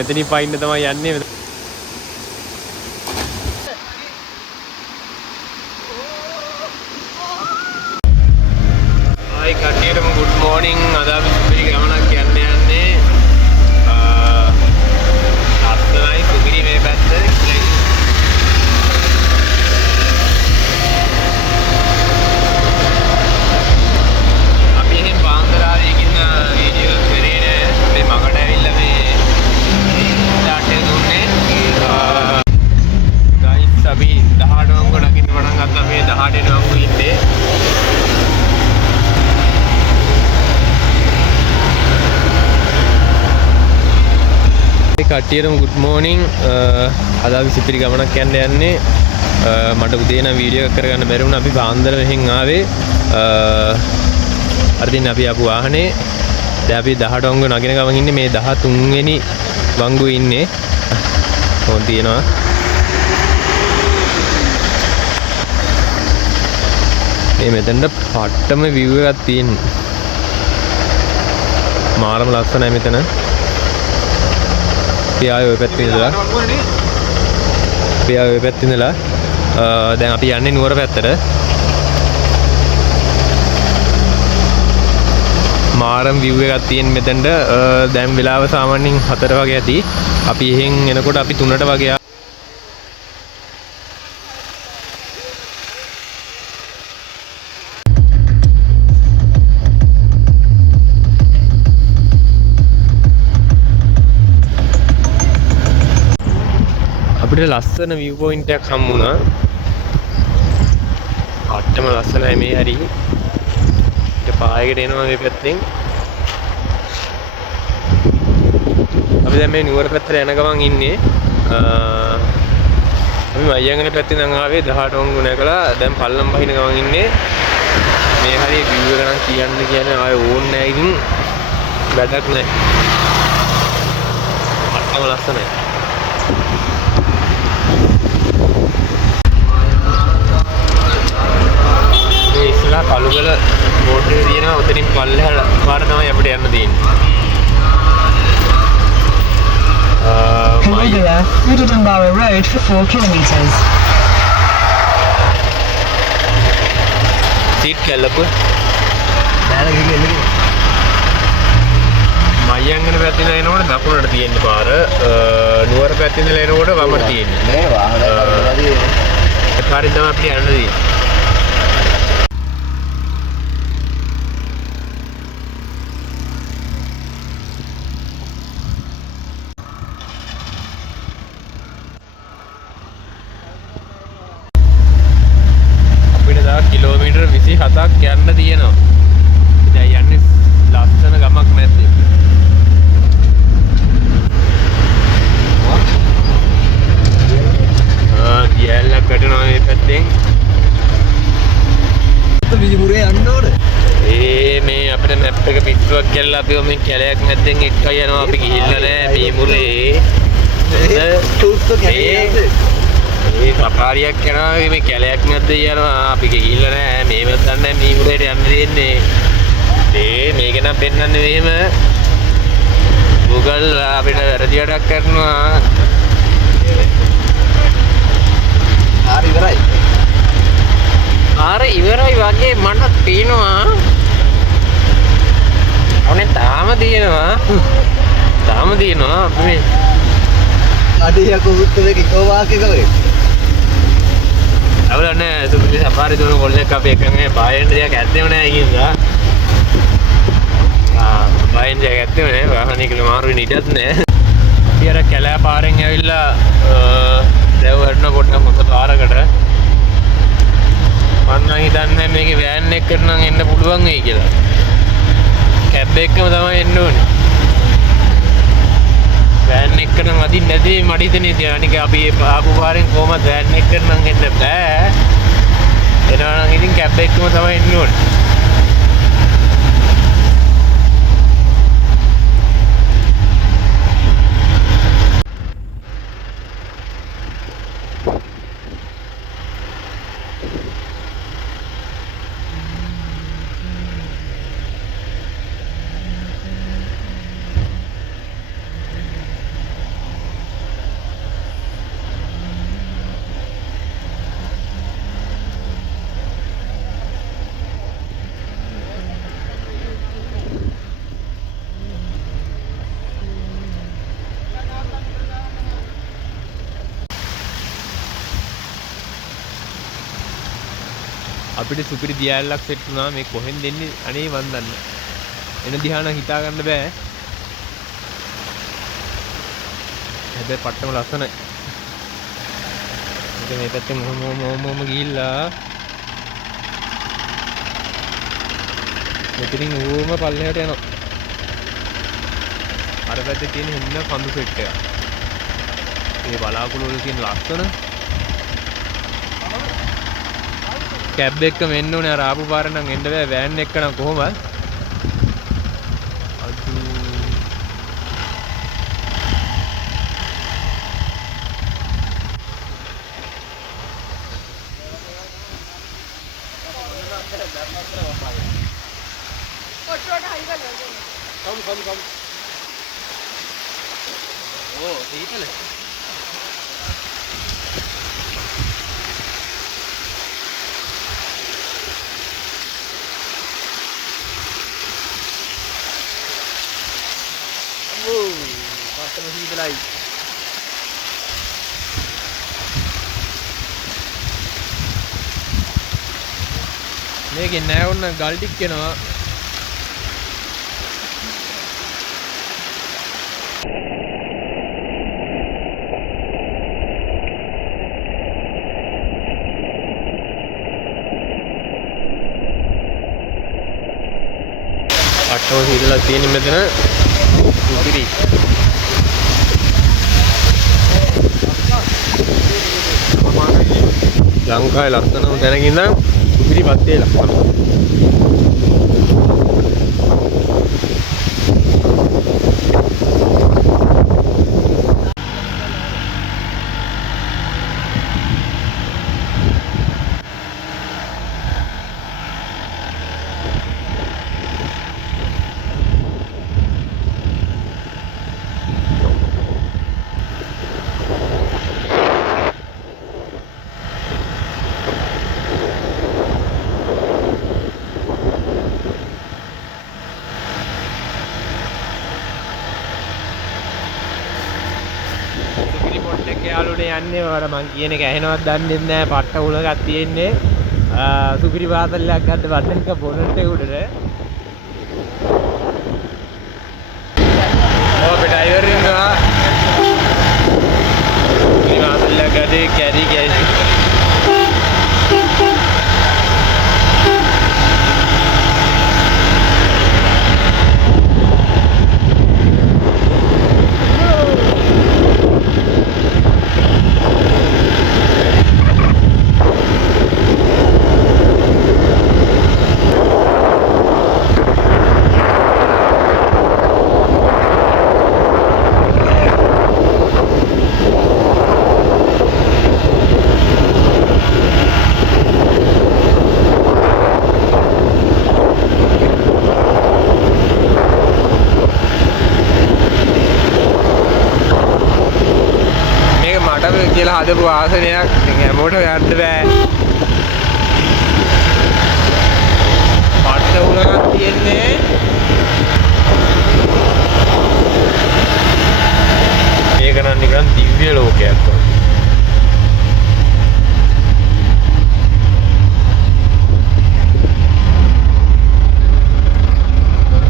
මෙතනින් පයින්න තමයි යන්නේ. Hi කටියටම good morning. අද අපි සුපිරි ගමනක් යන්නේ. අත්තරයි සුපිරි මේ පැත්තේ. අපි එහෙන් පාන්දරාවේ ගින්න වීඩියෝ කරේ නෑ. මේ මගට ඇවිල්ලා මේ ස්ටාර්ට් එක දුන්නේ. ගයිස් අපි 18 වංගු නගින්න පටන් ගත්තා. මේ 18 වංගු ඉන්නේ. කටියටම good morning. අද අපි සිපිරි ගමනක් යන්නේ. මට උදේ නම් වීඩියෝ එකක් කරගන්න බැරි වුණා. අපි පාන්දර මෙහෙන් ආවේ. අර දින අපි ආපු වාහනේ. දැන් අපි 18 වංගු නගින ගමන් ඉන්නේ. මේ 13 වෙනි වංගු ඉන්නේ. ෆෝන් තියෙනවා. මේ මෙතනට පට්ටම view එකක් තියෙනවා. මාරම ලස්සනයි මෙතන. පියාවේ ඔය පැත්තේ ඉඳලා දැන් අපි යන්නේ නුවර පැත්තට. මාරම් view එකක් තියෙන මෙතනට. දැන් වෙලාව සාමාන්‍යයෙන් 4 වගේ ඇති. අපි එහෙන් එනකොට අපි 3ට වගේ අපිට ලස්සන view point එකක් හම්බ වුණා. අට්ටම ලස්සනයි මේ හරි. ඒක පායකට එනවා මේ පැත්තෙන්. අපි දැන් මේ නුවර පැත්තට යන ගමන් ඉන්නේ. අපි මයංගන පැත්තෙන් නම් ආවේ 18 වංගු නැකලා දැන් පල්ලම් බහින ගමන් ඉන්නේ. මේ හරි view එක නම් කියන්නේ ආයේ ඕනේ නැහැ ඉතින් වැඩක් නැහැ. අට්ටම ලස්සනයි. ඉස්සලා කලුගල බෝඩ් එක තියෙනවා. උතනින් පල්ලෙහා පාර තමයි අපිට යන්න තියෙන්නේ. Caligula, Middletonborough Road for 4 kilometers. Seat කැල්ලපු. Mahiyangana පැත්තෙන් එනකොට දකුණට තියෙන පාර. නුවර පැත්තෙන් එනකොට වමට තියෙන්නේ. මේ වාහන පාරේ තමයි අපිට යන්න තියෙන්නේ. කිලෝමීටර් 27ක් යන්න තියෙනවා. දැන් යන්නේ ලස්සන ගමක් මැද්දේ. දියැලක් වැටෙනවා මේ පැත්තෙන්. විජිපුරේ යන්න ඕනේ. මේ අපිට මැප් එක පිටුවක් කියලා අපි මේ කැලයක් මැද්දෙන් එක්ක යනවා. අපි ගිහිල්ලා නෑ මේ මුලේ. මේ සෆාරියක් කරනවා මේ කැලයක් මැද්ද යනවා. අපි ගිහිල්ලා නෑ මේ මැද්දක් නෑ මේ මුලේට යන්න දෙන්නේ. මේක නම් පෙන්වන්නේ මෙහෙම Google අපිට වැරදි වැඩක් කරනවා. ඉවරයි වගේ මට පේනවා. ඔනේ තාම තියෙනවා අපි මේ අඩිය කුරුත්තේ කිකෝ වාක්‍ය කරේ. අවුලන්නේ සුපිරි සෆාරි දුන කොල්ලෙක් අපි එකම මේ බායෙන් දෙයක් ඇත්තෙම නැහැ කියනවා. බායෙන් දෙයක් ඇත්තෙම නැහැ. වාහනේ කියලා මාරු වෙන ඉඩක් නැහැ. අපි අර කැලෑ පාරෙන් ඇවිල්ලා දැව වඩනකොට මොකද පාරකට මම හිතන්නේ මේකේ වෑන් එකකට නම් එන්න පුළුවන් වෙයි කියලා. කැබ් එකකම තමයි එන්න ඕනේ. වෑන් එකට නම් අදින්න නැති මට හිතෙන්නේ ඉතින් අනික අපි ආපු පාරෙන් කොහමද වෑන් එකට නම් එන්න බෑ. එනවා නම් ඉතින් කැබ් එකකම තමයි එන්න ඕනේ. අපිට සුපිරි දියැලක් සෙට් වුණා. මේ කොහෙන් දෙන්නේ අනේ මන් දන්නේ. එන දිහා නම් හිතා ගන්න බෑ. හැබැයි පට්ටම ලස්සනයි. ඉතින් මේ පැත්තෙන් මොම ගිහිල්ලා මෙතනින් ඕම පල්ලෙහාට යනවා. අර පැත්තේ තියෙන හින්න කඳු සෙට් එක. මේ බලාකුළු වල තියෙන ලස්සන කැබ් එක මෙන්න උනේ අර ආපු පාර නම් එන්න බෑ වෑන් එක නම් කොහොමද? අදු Kom. Oh, සීතල. පස්සම සීතලයි. මේකේ නෑ වුණ ගල් ටික එනවා. අට්ටම සීතලක් තියෙන මෙතන සුපිරි. ලංකාවේ ලස්සනම තැනක ඉඳන් සුපිරි පත්තේ ලස්සන. යාළුවනේ යන්නේ වර මං කියන එක ඇහෙනවත් දන්නේ නැහැ පට්ට උලක් තියෙන්නේ සුපිරි වාතලයක් ගන්න වටේක බොනට් එක උඩට ඔය ඩ්‍රයිවර් ඉන්නවා සුපිරි වාතලයක් ගන්නේ කැරි කැරි කියලා හදපු ආසනයක් ඉතින් හැමෝටම යන්න බෑ. පට්ට උලක් තියෙන්නේ. මේක නම් නිකන් දිව්‍ය ලෝකයක් වගේ.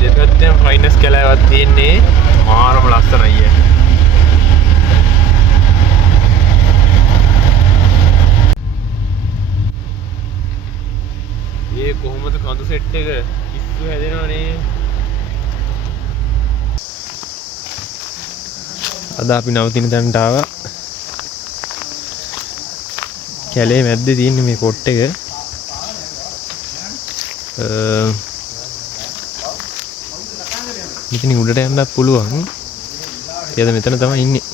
දෙපැත්තෙන් ෆයිනස් කැලෑවක් තියෙන්නේ. මාරම ලස්සනයි. කොහොමද කඳු සෙට් එක ඉස්සු හැදෙනවනේ. අද අපි නවතින තැනට ආවා. කැලේ මැද්දේ තියෙන මේ කොට් එක. මෙතන උඩට යන්නත් පුළුවන්. ඒද මෙතන තමයි ඉන්නේ.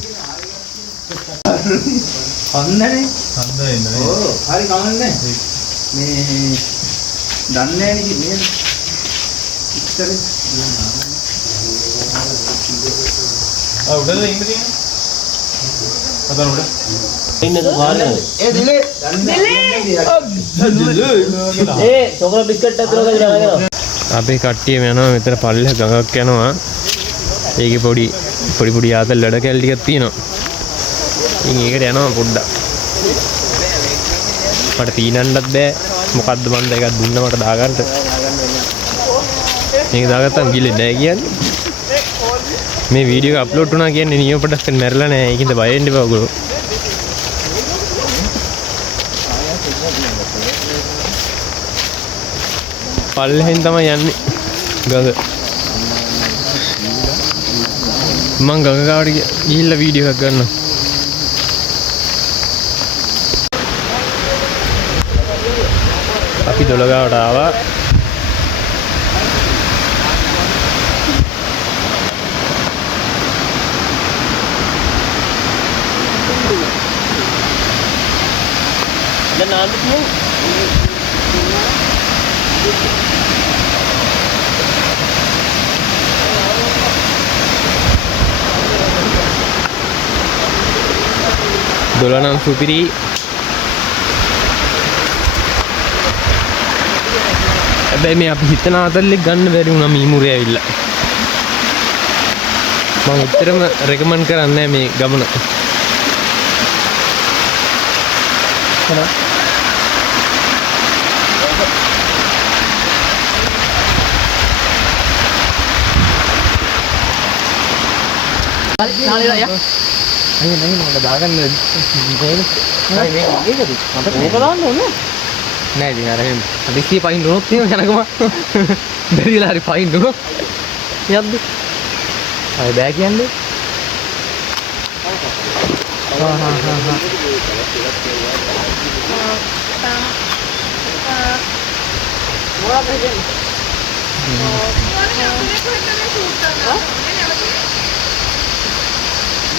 අන්නනේ. හන්දනේ නේද? ඔව් හරි කමන්නේ. මේ දන්නේ නැහැ නේද මේ ඉතරේ උඩද ඉන්නේ අතන උඩ ඉන්නද වාරේ ඒ දිලේ ඒ චොකලට් බිස්කට් අතර ගාගෙන යනවා අපේ කට්ටියම යනවා මෙතන පල්ලෙහ ගඟක් යනවා ඒකේ පොඩි ආතල් ලඩ කැල් ටිකක් තියෙනවා ඉතින් ඒකට යනවා පොඩ්ඩක් මට පීනන්නත් බෑ මොකද්ද මන්ද එකක් දුන්න මට දාගන්න. මේක දාගත්තාම ගිලෙන්නේ නැහැ කියන්නේ. මේ වීඩියෝ එක අප්ලෝඩ් වුණා කියන්නේ නියෝ ප්‍රොඩක්ෂන් මැරලා නැහැ. ඒකින්ද බය වෙන්න එපා ඔයගොල්ලෝ. පල්ලෙහෙන් තමයි යන්නේ ගඟ. මං ගඟ ගාවට ගිහිල්ලා වීඩියෝ එකක් ගන්නවා. අපි දොළගාවට ආවා. දැන් නාන්න තියෙන්නේ. දොළනම් සුපිරි. හැබැයි මේ අපි හිතන ආතල්ලෙක් ගන්න බැරි වුණා මීමුරේ ඇවිල්ලා. මම උත්තරම රෙකමන්ඩ් කරන්නේ මේ ගමන. නෑ ඉතින් අර එහෙම හදිස්සිය පයින් දුනොත් එහෙම යනකම බැරිලා හරි පයින් දුනොත් යද්ද ආයි බෑ කියන්නේ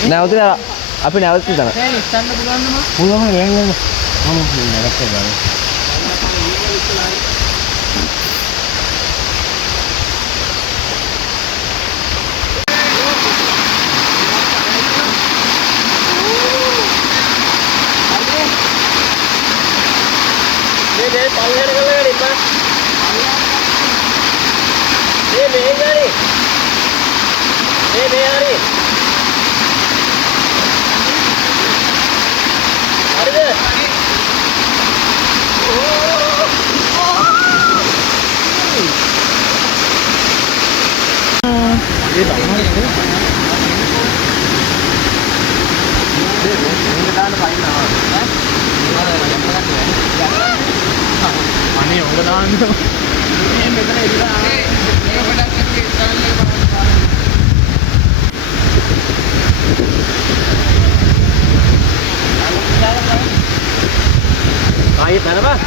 නැවතුන අපි නැවතුන තන පුළුවන් නේද ආයේ බලපන්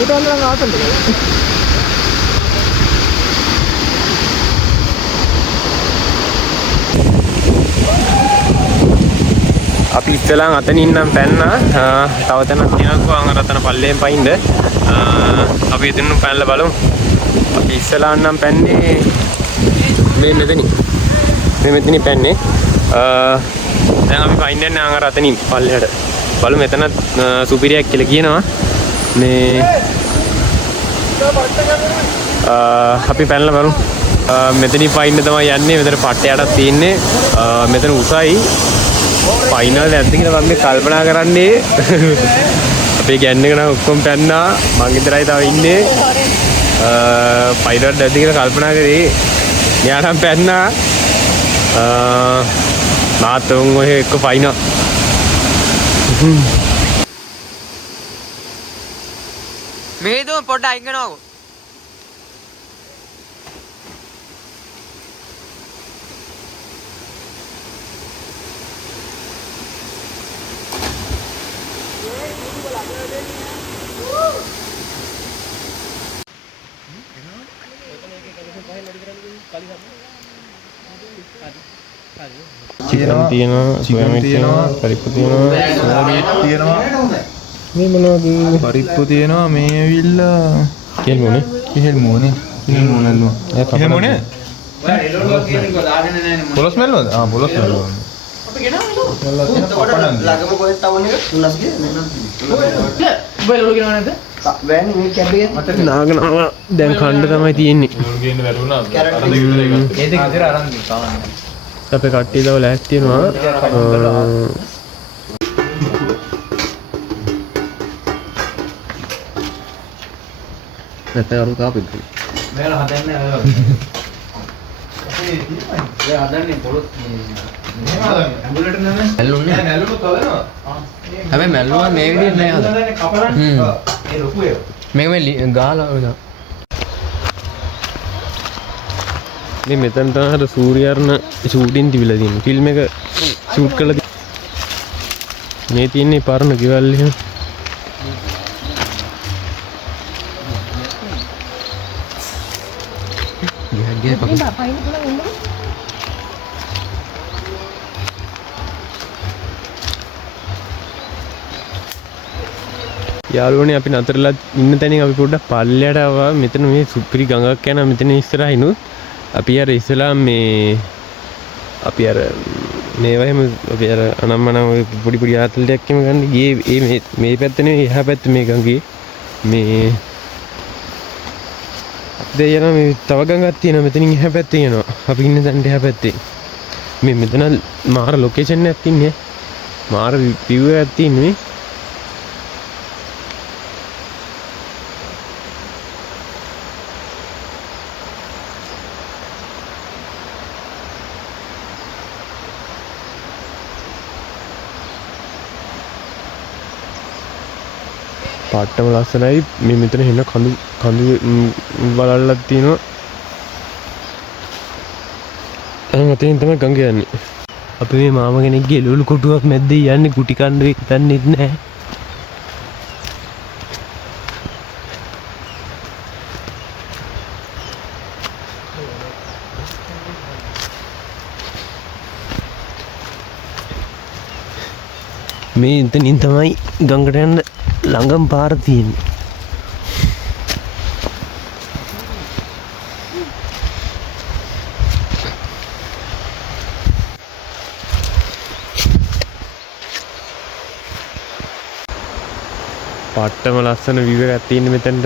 ඌට වන්දන ආසන්න අපි ඉස්සෙල්ලා අතනින් නම් පැන්නා. තව තැනක් තියෙනවා අංග රතන පල්ලෙන් පයින්ද. අපි එතනින් පැනලා බලමු. අපි ඉස්සෙල්ලා නම් පැන්නේ මේ මෙතනින්. මේ මෙතනින් පැන්නේ. දැන් අපි පයින් යන්නේ අංග රතනින් පල්ලෙහාට. බලමු මෙතන සුපිරියක් කියලා කියනවා. මේ අපි පැනලා බලමු. මෙතනින් පයින්න තමයි යන්නේ. මෙතන පට්ටයටක් තියෙන්නේ. මෙතන උසයි. ෆයිනල් නැද්ද කියලා මම කල්පනා කරන්නේ. අපේ ගෑන් එක නම් ඔක්කොම පැන්නා. මං විතරයි තව ඉන්නේ. ෆයිනල් නැද්ද කියලා කල්පනා කරේ. මෙයා නම් පැන්නා. නාතුන් ඔය එක්ක ෆයිනල්. මේ දුම පොඩ්ඩ අයින් කරනවකෝ. චිකන් තියෙනවා, සොයාමීට් තියෙනවා, පරිප්පු තියෙනවා, සෝමීට් තියෙනවා. මේ මොනවද? පරිප්පු තියෙනවා මේ ඇවිල්ලා කෙල් මොනේ? කිහෙල් මොනේ. කිහෙල් මොනල්ලෝ. කිහෙල් මොනේ? පොලොස් මෙල්ලෝද? පොලොස් මෙල්ලෝ. අපි ගෙනාවා ළඟම කොහෙද ටවුන් එක? උල්ලාස් ගියේ නේද? බයිලෝ ගෙනාවා නැද්ද? වෑන් මේ කැබ් එකේ නාගනවා දැන් කණ්ඩ තමයි තියෙන්නේ. ගේන්න බැරුණා. ඒ දෙක විතර අරන් තාවන්න. අපේ කට්ටිය දව ලෑස්ති තියෙනවා. නැත්නම් අරු කාපෙත්. මෙයාලා හදන්නේ අර වගේ. ඒ හදන්නේ පොළොත් ඇඹුලට නෑ. මැල්ලුන්නේ. මැල්ලුනොත් හදනවා. හැබැයි මැල්ලුවා මේ විදිහට නෑ හදන්නේ. කපරන්නේ. ඒ ලොකු ඒවා. මේක මේ ගාලා මේ මෙතන තමයි අර සූර්යාර්ණ ෂූටින් තිබිලා තියෙන්නේ. ෆිල්ම් එක ෂූට් කරලා මේ තියෙන්නේ පරණ ගෙවල් එහෙම. යාළුවනේ අපි නතරලා ඉන්න තැනින් අපි පොඩ්ඩක් පල්ලයට ආවා. මෙතන මේ සුපිරි ගඟක් යනවා. මෙතන ඉස්සරහිනුත් අපි අර ඉස්සලා මේ අපි අර මේවා එහෙම අපි අර අනම්මනම් ඔය පොඩි පොඩි ආතල්ටයක් එහෙම ගන්න ගියේ මේ පැත්ත නෙවෙයි එහා පැත්ත මේ ගඟේ මේ අපිට යනවා මේ තව ගඟක් තියෙනවා මෙතනින් එහා පැත්තේ යනවා අපි ඉන්න තැනට එහා පැත්තේ මේ මෙතන මාර ලොකේෂන් එකක් ඉන්නේ මාර view එකක් තියෙන්නේ පාට්ටම ලස්සනයි මේ මෙතන හෙන කඳු වලල්ලක් තියෙනවා එහෙනම් අතෙන් තමයි ගඟ යන්නේ අපි මේ මාම කෙනෙක්ගේ එළවලු කොටුවක් මැද්දේ යන්නේ කුටි කන්න හිතන්නේත් නැහැ මේ එතනින් තමයි ගඟට යන්න ළඟම පාර තියෙන්නේ පාට්ටම ලස්සන view එකක් තියෙන්නේ මෙතනට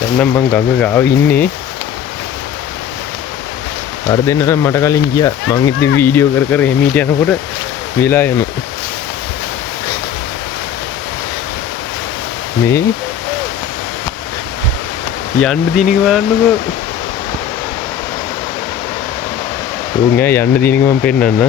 දැන් නම් මම ගඟ ගාව ඉන්නේ අර දෙන්න නම් මට කලින් ගියා මං ඉතින් වීඩියෝ කර කර එමීට යනකොට වෙලා යනවා මේ යන්න දිනක බලන්නකෝ උන් යන්න දිනක මම පෙන්නන්න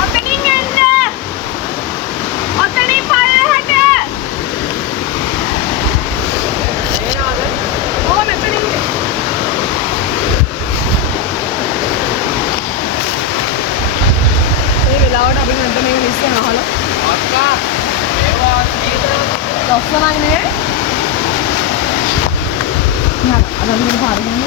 Opening and ලස්සන අහලා. අක්කා ඒවා සීතල ලස්සනයි නේ. නෑ අද මෙන්න පාරගෙන.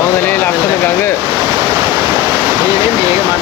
හොඳනේ ලස්සන ගඟ. මේ මේක මන්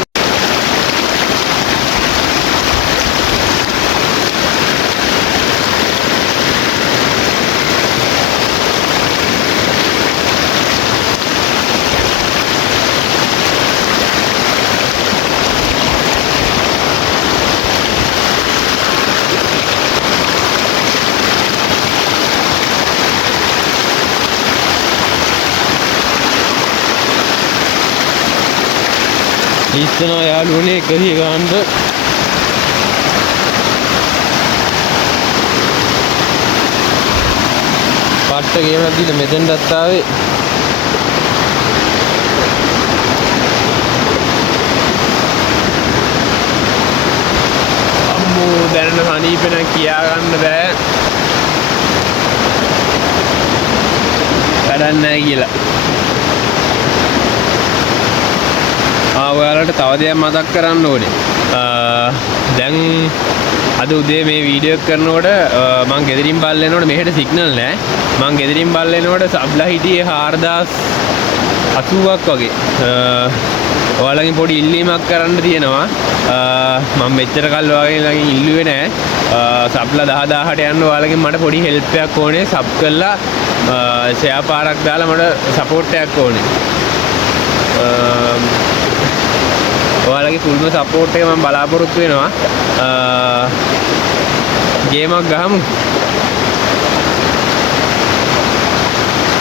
ඉස්සනවා යාළුවනේ එක ගිය ගන්න පට්ට ගේමක් දීලා මෙතෙන්ටත් ආවේ. අම්මෝ දැනන සනීපෙන කියා ගන්න බෑ. වැඩක් නැහැ කියලා. ඔයාලට තව දෙයක් මතක් කරන්න ඕනේ. දැන් අද උදේ මේ වීඩියෝ කරනකොට මං ගෙදරින් බල්ල එනකොට මෙහෙට සිග්නල් නැහැ. මං ගෙදරින් බල්ල එනකොට සබ්ලා හිටියේ 4080ක් වගේ. ඔයාලගෙන් පොඩි ඉල්ලීමක් කරන්න තියෙනවා. මම මෙච්චර කල් ඔයාලගෙන් ඉල්ලුවේ නැහැ. සබ්ලා 10000ට යන්න ඔයාලගෙන් මට පොඩි හෙල්ප් එකක් ඕනේ. සබ් කරලා ෂෙයා පාරක් දාලා මට සපෝට් එකක් ඕනේ. ඔයාලගේ ෆුල්ම සපෝට් එක මම බලාපොරොත්තු වෙනවා. ගේමක් ගහමු.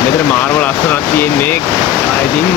මෙතන මාර්ම ලස්සනක් තියෙන්නේ. I think